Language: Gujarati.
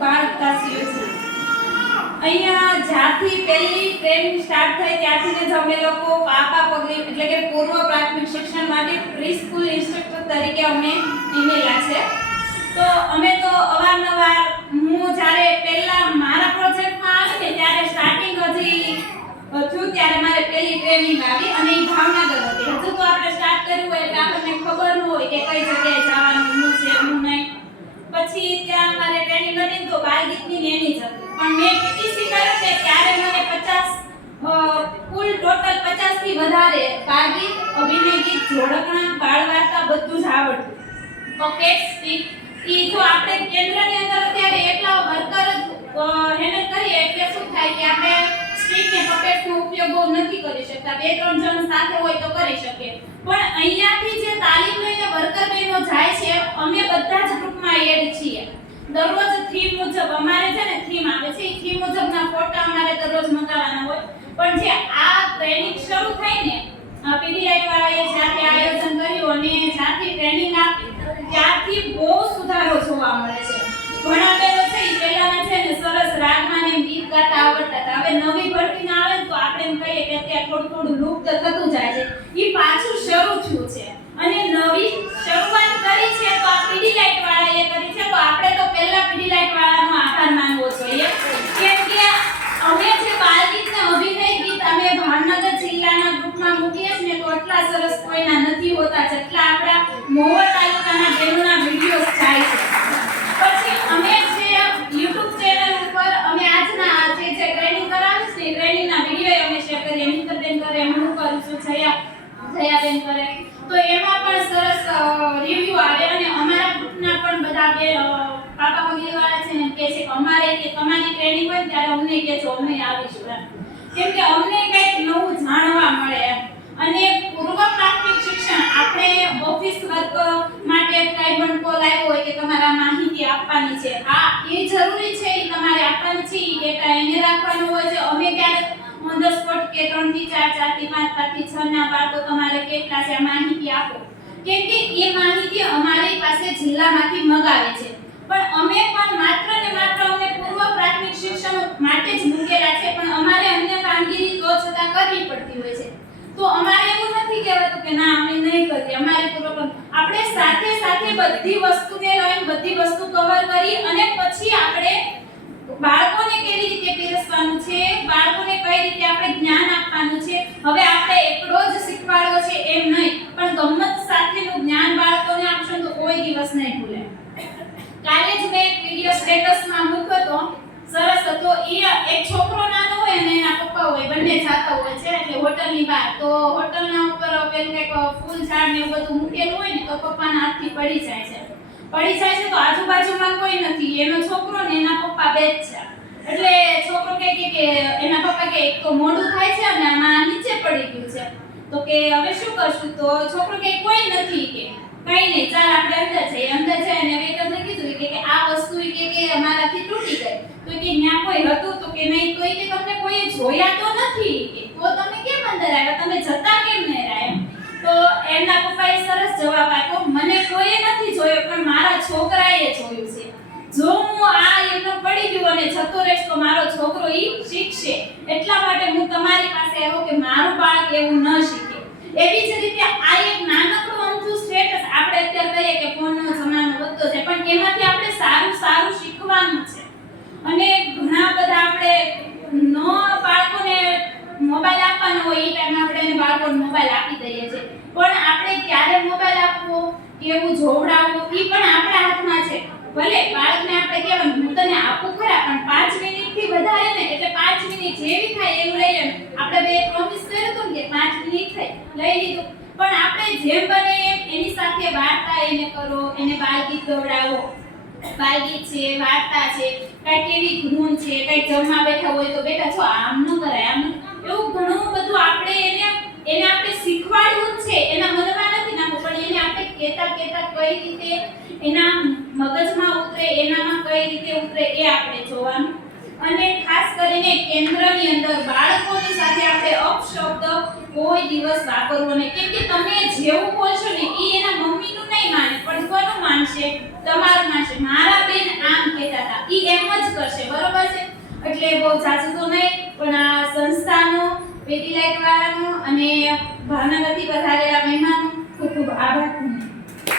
બાળ વિકાસ યોજના અહીંયા જ્યાંથી પહેલી ટ્રેન સ્ટાર્ટ થઈ ત્યાંથી જ અમે લોકો પાપા પગલી, એટલે કે પૂર્વ પ્રાથમિક શિક્ષણ માટે પ્રી સ્કૂલ ઇન્સ્ટ્રક્ટર તરીકે અમે નિમેલા છે. તો અમે તો અવારનવાર, હું જ્યારે પહેલા મારા પ્રોજેક્ટમાં આવી ત્યારે સ્ટાર્ટિંગ હજી થયું ત્યારે મારે પહેલી ટ્રેનિંગ આવી અને એ ભાવનગર હતી. હજુ તો આપણે સ્ટાર્ટ કર્યું હોય, એટલે આપણને ખબર ન હોય કે કઈ જગ્યાએ જવાનું છે, શું નહીં. પછી ત્યાં મારે ટ્રેનિંગ હતી તો બાલ ગીતની ને એની જ પણ મેં પીટીસી કર્યો ને ત્યારે મને 50 કુલ ટોટલ 50 થી વધારે બાલ ગીત, અભિનય ગીત, જોડકણા, બાળ વાર્તા બધું જ આવડતું. પકેટ સ્ટીક એ જો આપણે કેન્દ્રની અંદર અત્યારે એટલા વર્કર જ હેન્ડલ કરીએ એટલે શું થાય કે આપણે સ્ટીક ને પકેટ નો ઉપયોગ નથી કરી શકતા. બે, ત્રણ જણ સાથે હોય તો કરી શકીએ. પણ અહીંયાથી જે તાલીમ લઈને વર્કર બહેનો જાય છે, અમે બધા જ દરરોજ થીમ મુજબ, અમારે છે ને થીમ આવે છે. એ થીમ મુજબના ફોટા અમારે દરરોજ મંગાવવાના હોય. પણ જે આ ટ્રેનિંગ શરૂ થઈ ને પીડીઆઈ વાળાએ જ્યાંથી આયોજન કર્યું અને જ્યાંથી ટ્રેનિંગ આપી ત્યારથી બહુ સુધારો જોવા મળે છે. ઘણા બહેનો છે એ પહેલાના છે ને સરસ રાગમાં ને ગીત ગાતા આવડતા હતા. હવે નવી ભરતીના આવે તો આપણે એમ કહીએ કે અત્યારે થોડું થોડું લુપ્ત થતું જાય છે. એ પાછું શરૂ થયું છે. અને નવી શરૂઆત કરી છે તો આ પીડી લાઈટ વાળાએ કરી છે તો આપણે તો પહેલા પીડી લાઈટ વાળાનો આભાર માનવો જોઈએ કેમ કે અમે જે બાલ ગીત ને અભિનય ગીત અમે ભાવનગર જિલ્લાના ગ્રુપમાં મૂકીએ છીએ ને તો એટલા સરસ કોઈના નથી હોતા, જેટલા આપણા મોહર તાલુકાના બહેનોના વિડીયોઝ જાય છે. પછી અમે જે YouTube ચેનલ ઉપર અમે આજના આ જે જે ટ્રેનિંગ કરાવી છે ટ્રેનિંગના વીડિયો અમે શેર કરીએ. નીતરબેન કરે હું કરું છું, જયા જયાબેન કરે. તો એમાં પણ સરસ રિવ્યુ આવે અને અમારા ગ્રુપના પણ બધા બે પાપા વાળા છે ને કે છે કે અમારે કે તમારી ટ્રેનિંગ હોય ત્યારે અમને કહેજો, અમે આવીશું કેમ કે અમને કંઈક નવું જાણવા મળે એમ અને પૂર્વ પ્રાથમિક શિક્ષણ આપણે ઓફિસ વર્ક માટે કઈ પણ કોલ આવ્યો હોય કે તમારે આ માહિતી આપવાની છે હા એ જરૂરી છે એ તમારે આપવાની છે એ ડેટા એને રાખવાનો હોય છે. અમે ક્યારેક ઓન ધ સ્પોટ કે 3 થી 4 4 થી 5 5 થી 6 ના બાળકો તમારે કેટલા છે માહિતી આપો. કેમ કે એ માહિતી અમારી પાસે જિલ્લામાંથી મગાવે છે. પણ અમે પણ માત્ર ને માત્ર અમને પૂર્વ પ્રાથમિક શિક્ષણ માટે જ મૂકેલા છે, પણ અમારે અન્ય કામગીરી તો છતાં કરવી પડતી હોય છે. તો અમારે એવું નથી કહેવાતું કે ના, અમે નહીં કરીએ. અમારે પૂર્વ આપણે સાથે સાથે બધી વસ્તુને લઈને બધી વસ્તુ કવર કરી અને પછી આપણે બાળકોને કેવી રીતે પીરસવાનું છે બાળકોને કઈ રીતે આપણે જ્ઞાન આપવાનું છે? હવે આપણે એકડો જ શીખવાડ્યો છે એમ નહીં, પણ ગમત સાથેનું જ્ઞાન બાળકોને આપશો તો કોઈ દિવસ નહીં ભૂલે. કાલે જ મેં એક વિડિયો સ્ટેટસમાં મૂક્યો હતો. સરસ હતો. એ એક છોકરો નાનો હોય અને એના પપ્પા હોય, બંને જાતા હોય છે, એટલે હોટલની બહાર. તો હોટલના ઉપર પેલું કંઈક ફૂલ ઝાડ ને એવું બધું મૂકેલું હોય ને, તો પપ્પાના હાથથી પડી જાય છે. પડી જાય છે તો આજુબાજુમાં કોઈ નથી. એનો છોકરો ને એના પપ્પા બે જ છે. એટલે છોકરો કે કે એના પપ્પા કે એક તો મોડું થાય છે અને આમાં નીચે પડી ગયું છે. તો કે, હવે શું કરશું? તો છોકરો કે કોઈ નથી કે. કઈ નહીં, ચાલ આપણે અંદર જઈએ. અંદર જઈએ અને વેટરને કીધું કે આ વસ્તુ કે કે અમારાથી તૂટી ગઈ. તો કે, ત્યાં કોઈ હતું? તો કે, નહીં તો કે તમને કોઈ જોયા તો નથી કે. તો તમે કેમ અંદર આવ્યા? તમે જતા કેમ નહીં રહ્યા તો એમના પપ્પાએ સરસ જવાબ આપ્યો, મને કોઈએ નથી જોયો, પણ મારા છોકરાએ જોયું છે. અને જતો રહેશ તો મારો છોકરો ઈ શીખશે. એટલા માટે હું તમારી પાસે આવ્યો કે મારું બાળક એવું ન શીખે. એવી જ રીતે આ એક નાનકડું અમથું સ્ટેટસ આપણે અત્યારે કહીએ કે ફોનનો જમાનો વધતો છે પણ એમાંથી આપણે સારું સારું શીખવાનું છે. અને ઘણા બધા આપણે નો બાળકોને મોબાઈલ આપવાનો હોય એ ટાઈમે આપણે એને બાળકોને મોબાઈલ આપી દઈએ છીએ. પણ આપણે ક્યારે મોબાઈલ આપવો, કેવું જોવડાવવું એ પણ આપણા હાથમાં છે. ભલે બાળકને આપણે કહેવાનું હું તને આપું ખરા પણ પાંચ મિનિટથી વધારે ને એટલે જેવી થાય એવું લઈ લેવાનું. આપણે બે પ્રોમિસ કર્યું હતું કે પાંચ મિનિટ થઈ, લઈ લીધું. પણ આપણે જેમ બને એની સાથે વાર્તા એને કરો, એને બાલગીત ગવડાવો. બાલગીત છે, વાર્તા છે કઈ કેવી ધૂન છે કઈ જમવા બેઠા હોય તો બેટા છો, આમ ન કરાય, આમ એવું ઘણું બધું આપણે એને એને આપણે શીખવાડવું છે. એના મનમાં નથી નાખવું, પણ એને આપણે કહેતા કહેતા કઈ રીતે એના મગજમાં ઉતરે, એનામાં કઈ રીતે ઉતરે એ આપણે જોવાનું. અને ખાસ કરીને કેન્દ્રની અંદર બાળકોની સાથે આપણે અપશબ્દ કોઈ દિવસ વાપરવો નહીં. કેમ કે તમે જેવું બોલશો ને એ એના મમ્મીનું નહીં માને, પણ કોનું માનશે? તમારું માનશે. મારા બેન આમ કહેતા હતા. એ એમ જ કરશે. બરોબર છે? એટલે બહુ સાચું તો નહીં, પણ આ સંસ્થાનો પેટી લાઈટ વાળાનો અને ભાવનગરથી પધારેલા મહેમાનો ખૂબ ખૂબ આભાર.